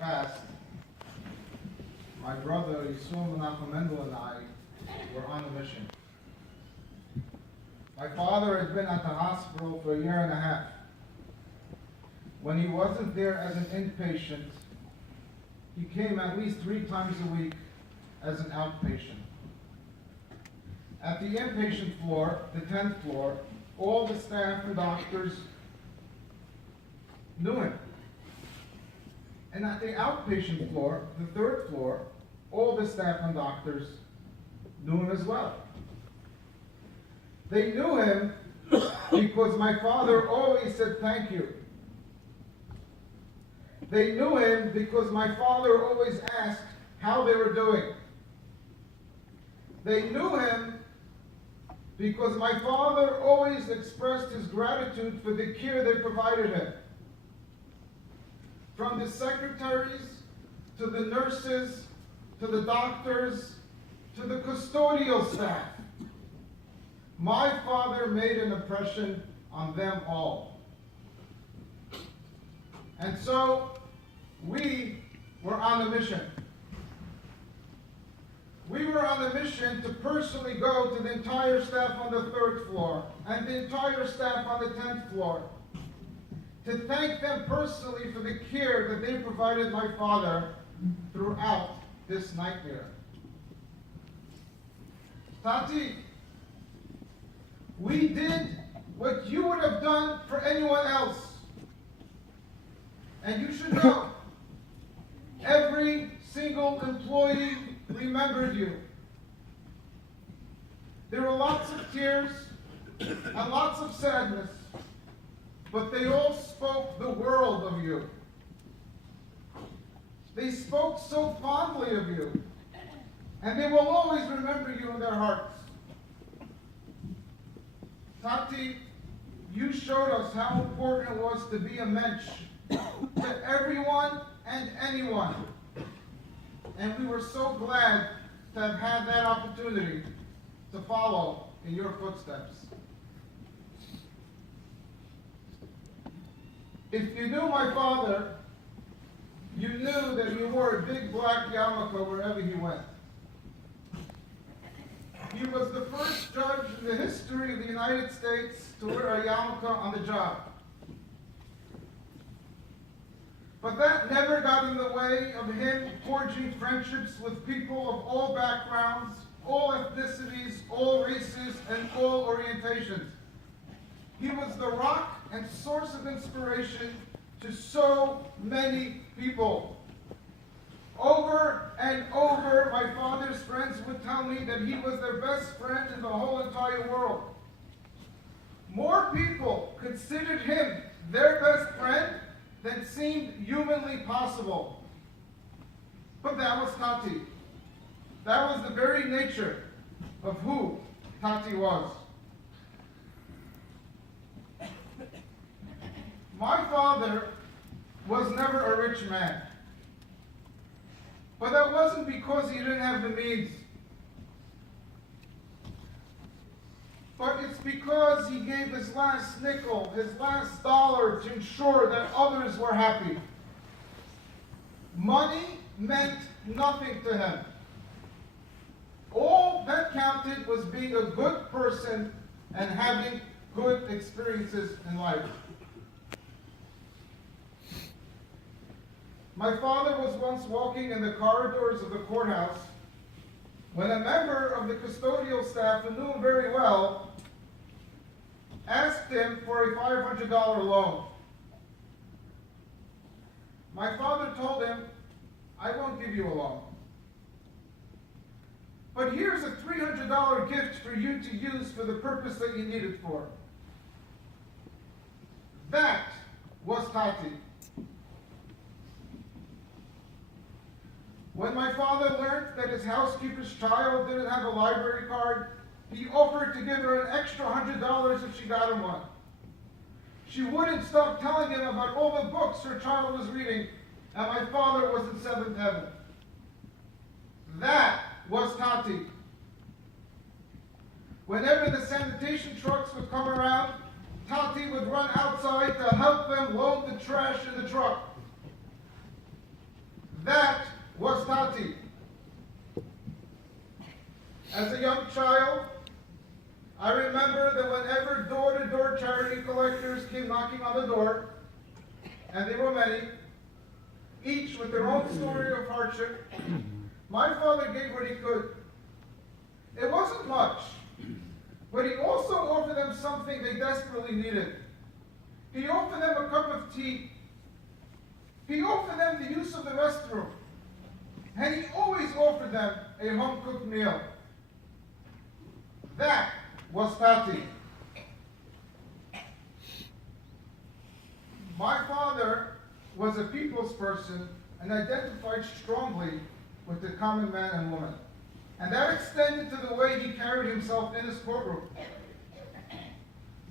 passed, my brother Yisrael Menachem Mendel and I were on a mission. My father had been at the hospital for a year and a half. When he wasn't there as an inpatient, he came at least 3 times a week as an outpatient. At the inpatient floor, the 10th floor, all the staff and doctors knew him. And at the outpatient floor, the 3rd floor, all the staff and doctors knew him as well. They knew him because my father always said thank you. They knew him because my father always asked how they were doing. They knew him because my father always expressed his gratitude for the care they provided him. From the secretaries, to the nurses, to the doctors, to the custodial staff. My father made an impression on them all. And so, we were on a mission. We were on a mission to personally go to the entire staff on the 3rd floor and the entire staff on the 10th floor to thank them personally for the care that they provided my father throughout this nightmare. Tati, we did what you would have done for anyone else. And you should know, every single employee remembered you. There were lots of tears and lots of sadness, but they all spoke the world of you. They spoke so fondly of you, and they will always remember you in their hearts. Tati, you showed us how important it was to be a mensch to everyone and anyone. And we were so glad to have had that opportunity to follow in your footsteps. If you knew my father, you knew that he wore a big black yarmulke wherever he went. He was the first judge in the history of the United States to wear a yarmulke on the job. But that never got in the way of him forging friendships with people of all backgrounds, all ethnicities, all races, and all orientations. He was the rock and source of inspiration to so many people. Over and over, my father's friends would tell me that he was their best friend in the whole entire world. More people considered him their best friend than seemed humanly possible. But that was Tati. That was the very nature of who Tati was. My father was never a rich man. But that wasn't because he didn't have the means. But it's because he gave his last nickel, his last dollar to ensure that others were happy. Money meant nothing to him. All that counted was being a good person and having good experiences in life. My father was once walking in the corridors of the courthouse when a member of the custodial staff, who knew him very well, asked him for a $500 loan. My father told him, "I won't give you a loan. But here's a $300 gift for you to use for the purpose that you need it for." That was Tati. When my father learned that his housekeeper's child didn't have a library card, he offered to give her an extra $100 if she got him one. She wouldn't stop telling him about all the books her child was reading, and my father was in 7th heaven. That was Tati. Whenever the sanitation trucks would come around, Tati would run outside to help them load the trash in the truck. Tati. As a young child, I remember that whenever door-to-door charity collectors came knocking on the door, and there were many, each with their own story of hardship, my father gave what he could. It wasn't much, but he also offered them something they desperately needed. He offered them a cup of tea. He offered them the use of the restroom. And he always offered them a home-cooked meal. That was Tati. My father was a people's person and identified strongly with the common man and woman. And that extended to the way he carried himself in his courtroom.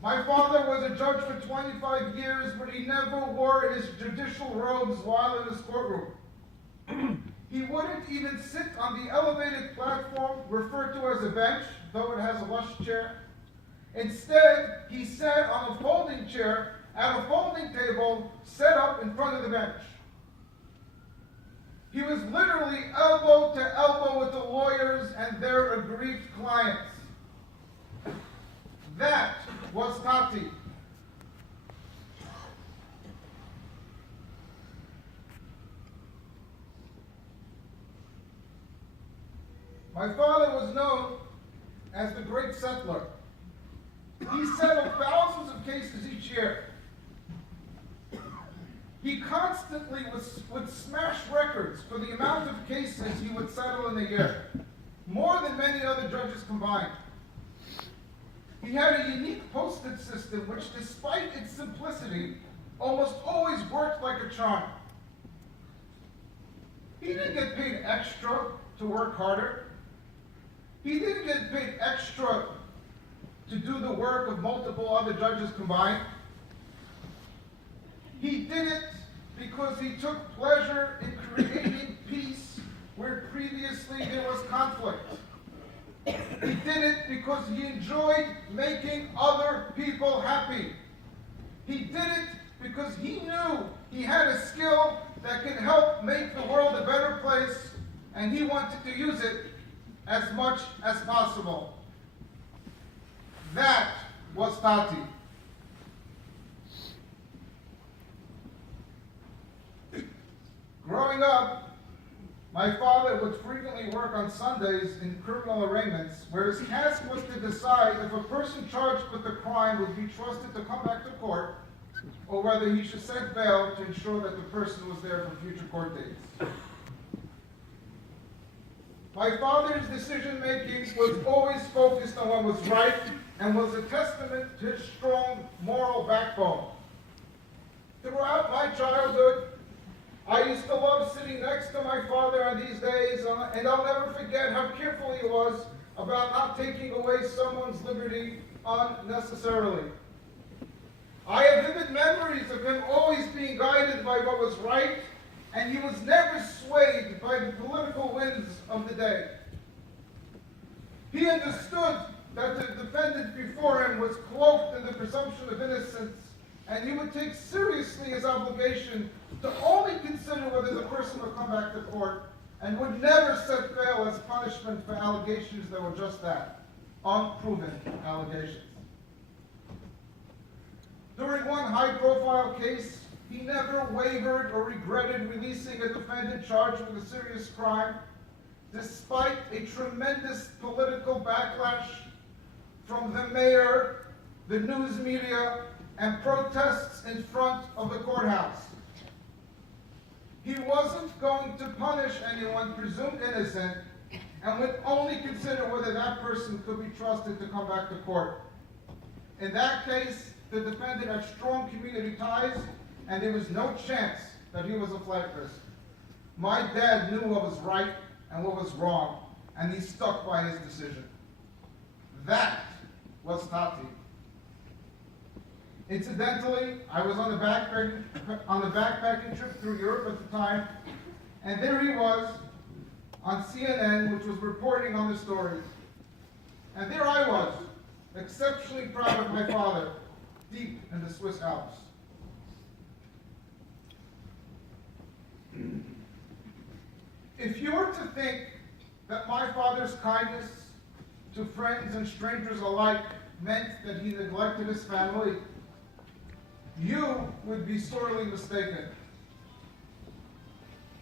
My father was a judge for 25 years, but he never wore his judicial robes while in his courtroom. He wouldn't even sit on the elevated platform referred to as a bench, though it has a lush chair. Instead, he sat on a folding chair at a folding table set up in front of the bench. He was literally elbow to elbow with the lawyers and their aggrieved clients. That was Tati. My father was known as the great settler. He settled thousands of cases each year. He constantly would smash records for the amount of cases he would settle in a year, more than many other judges combined. He had a unique postage system which, despite its simplicity, almost always worked like a charm. He didn't get paid extra to work harder. He didn't get paid extra to do the work of multiple other judges combined. He did it because he took pleasure in creating peace where previously there was conflict. He did it because he enjoyed making other people happy. He did it because he knew he had a skill that could help make the world a better place, and he wanted to use it as much as possible. That was Tati. Growing up, my father would frequently work on Sundays in criminal arraignments, where his task was to decide if a person charged with a crime would be trusted to come back to court, or whether he should set bail to ensure that the person was there for future court dates. My father's decision-making was always focused on what was right and was a testament to his strong moral backbone. Throughout my childhood, I used to love sitting next to my father on these days, and I'll never forget how careful he was about not taking away someone's liberty unnecessarily. I have vivid memories of him always being guided by what was right, and he was never swayed by the political winds of the day. He understood that the defendant before him was cloaked in the presumption of innocence, and he would take seriously his obligation to only consider whether the person would come back to court, and would never set bail as punishment for allegations that were just that, unproven allegations. During one high-profile case, he never wavered or regretted releasing a defendant charged with a serious crime, despite a tremendous political backlash from the mayor, the news media, and protests in front of the courthouse. He wasn't going to punish anyone presumed innocent, and would only consider whether that person could be trusted to come back to court. In that case, the defendant had strong community ties, and there was no chance that he was a flight risk. My dad knew what was right and what was wrong, and he stuck by his decision. That was Tati. Incidentally, I was on the backpacking trip through Europe at the time, and there he was on CNN, which was reporting on the stories. And there I was, exceptionally proud of my father, deep in the Swiss Alps. If you were to think that my father's kindness to friends and strangers alike meant that he neglected his family, you would be sorely mistaken.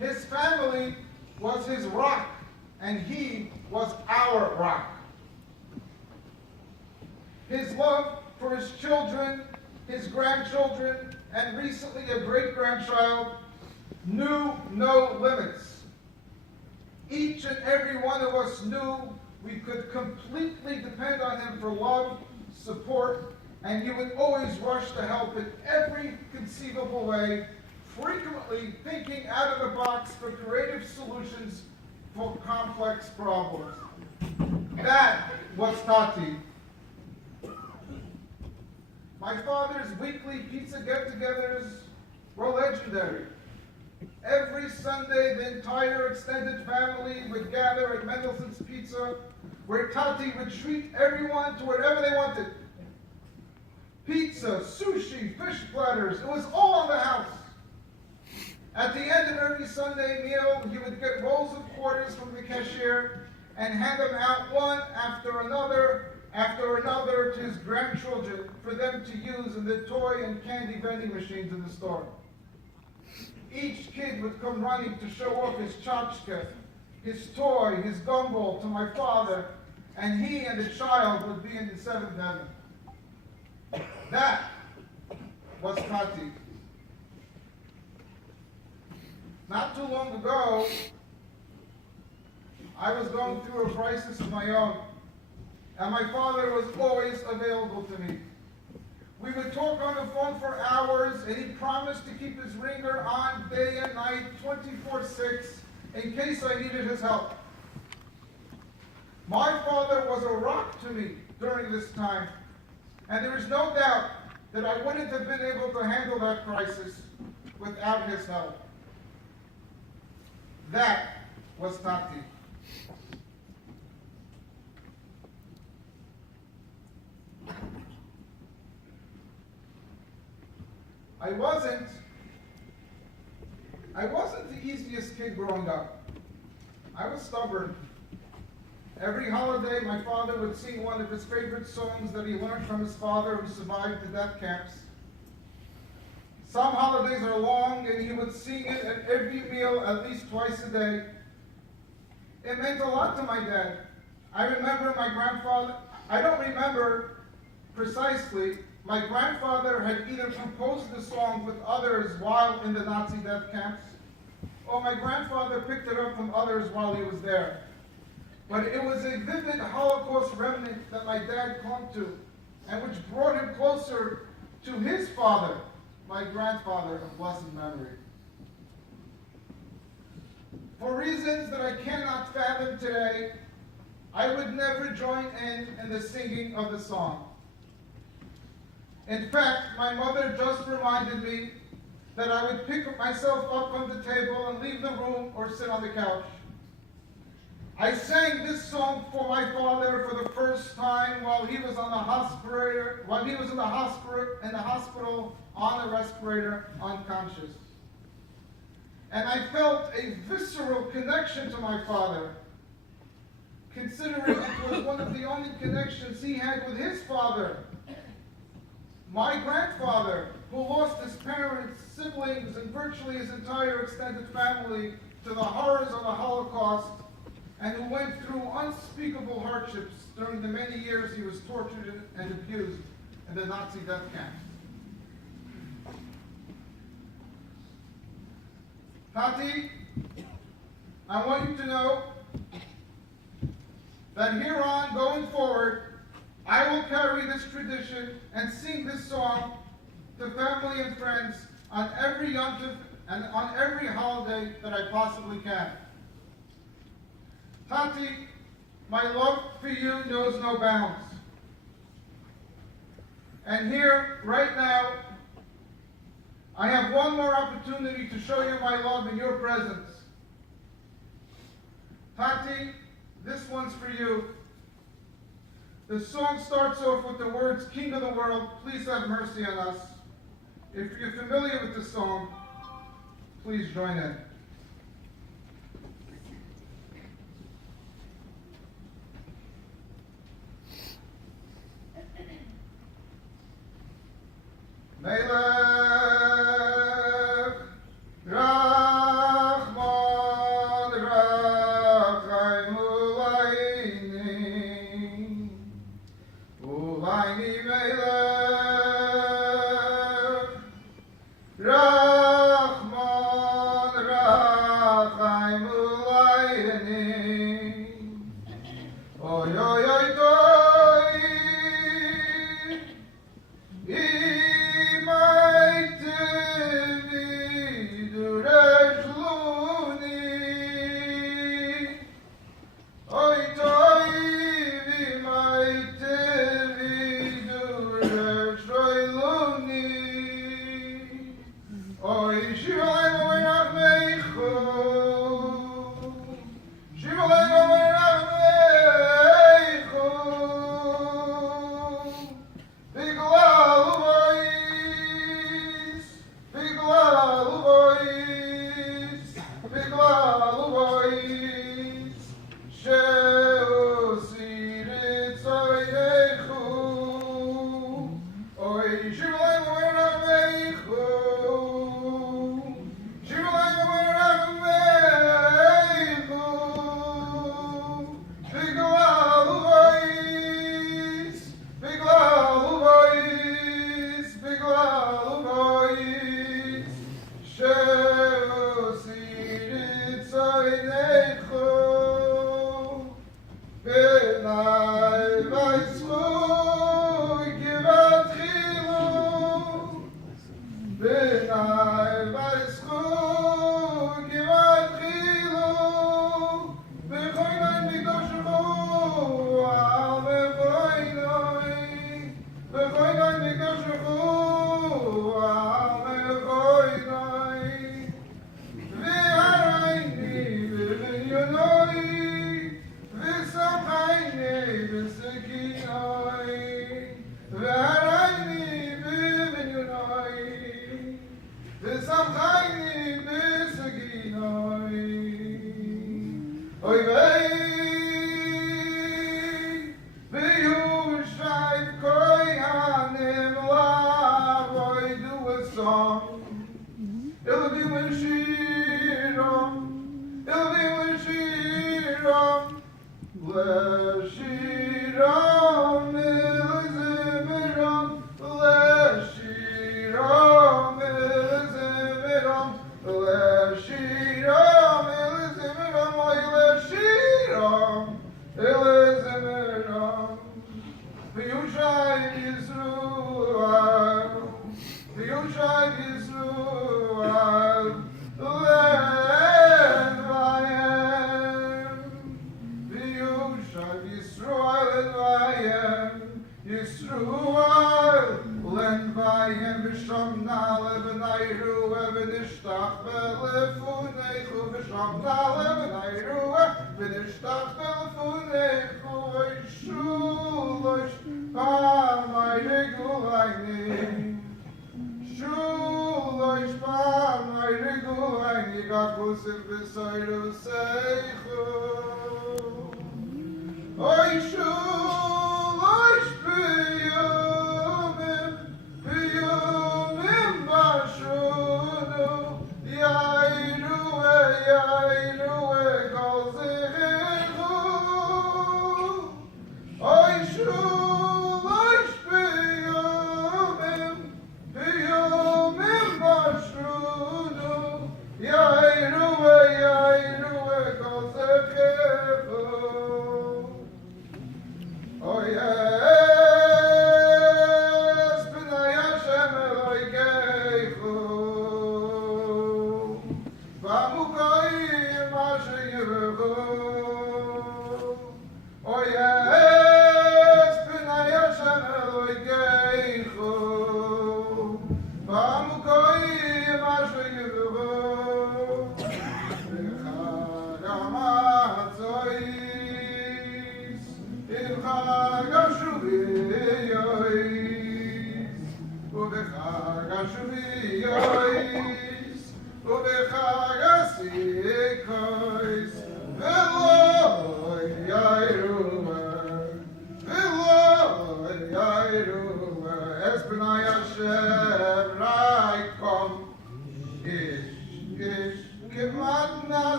His family was his rock, and he was our rock. His love for his children, his grandchildren, and recently a great-grandchild knew no limits. Each and every one of us knew we could completely depend on him for love, support, and he would always rush to help in every conceivable way, frequently thinking out of the box for creative solutions for complex problems. That was Tati. My father's weekly pizza get-togethers were legendary. Every Sunday, the entire extended family would gather at Mendelssohn's Pizza, where Tati would treat everyone to whatever they wanted. Pizza, sushi, fish platters, it was all on the house. At the end of every Sunday meal, he would get rolls of quarters from the cashier and hand them out one after another to his grandchildren for them to use in the toy and candy vending machines in the store. Each kid would come running to show off his tchotchke, his toy, his gumball to my father, and he and the child would be in the seventh heaven. That was Tati. Not too long ago, I was going through a crisis of my own, and my father was always available to me. We would talk on the phone for hours, and he promised to keep his ringer on day and night, 24/6, in case I needed his help. My father was a rock to me during this time, and there is no doubt that I wouldn't have been able to handle that crisis without his help. That was Tati. I wasn't the easiest kid growing up. I was stubborn. Every holiday, my father would sing one of his favorite songs that he learned from his father who survived the death camps. Some holidays are long, and he would sing it at every meal at least twice a day. It meant a lot to my dad. I don't remember precisely. My grandfather had either composed the song with others while in the Nazi death camps, or my grandfather picked it up from others while he was there. But it was a vivid Holocaust remnant that my dad clung to, and which brought him closer to his father, my grandfather of blessed memory. For reasons that I cannot fathom today, I would never join in the singing of the song. In fact, my mother just reminded me that I would pick myself up from the table and leave the room or sit on the couch. I sang this song for my father for the first time while he was in the hospital on a respirator, unconscious. And I felt a visceral connection to my father, considering it was one of the only connections he had with his father, my grandfather, who lost his parents, siblings, and virtually his entire extended family to the horrors of the Holocaust, and who went through unspeakable hardships during the many years he was tortured and abused in the Nazi death camps. Tati, I want you to know that here on, going forward, I will carry this tradition and sing this song to family and friends on every Yom Tov and on every holiday that I possibly can. Tati, my love for you knows no bounds. And here, right now, I have one more opportunity to show you my love in your presence. Tati, this one's for you. The song starts off with the words, "King of the world, please have mercy on us." If you're familiar with the song, please join in.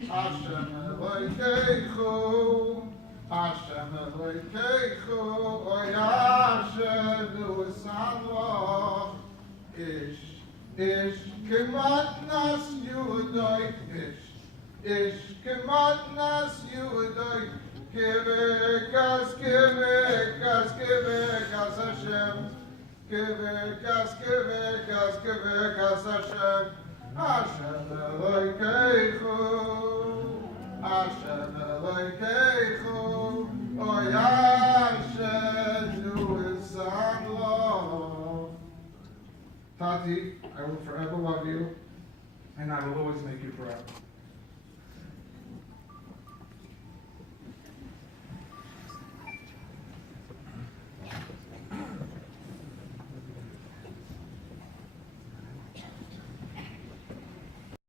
Hashem Elokeinu, Hashem Elokeinu, Oy Hashem Nusanloch, Ish Kematnas Yudoi, Ish Kematnas Yudoi, Kivekas Hashem, Kivekas Hashem, Hashem Elokeinu, Hashem Elokeinu, Oy Hashem Nusanloch. Tati, I will forever love you, and I will always make you proud.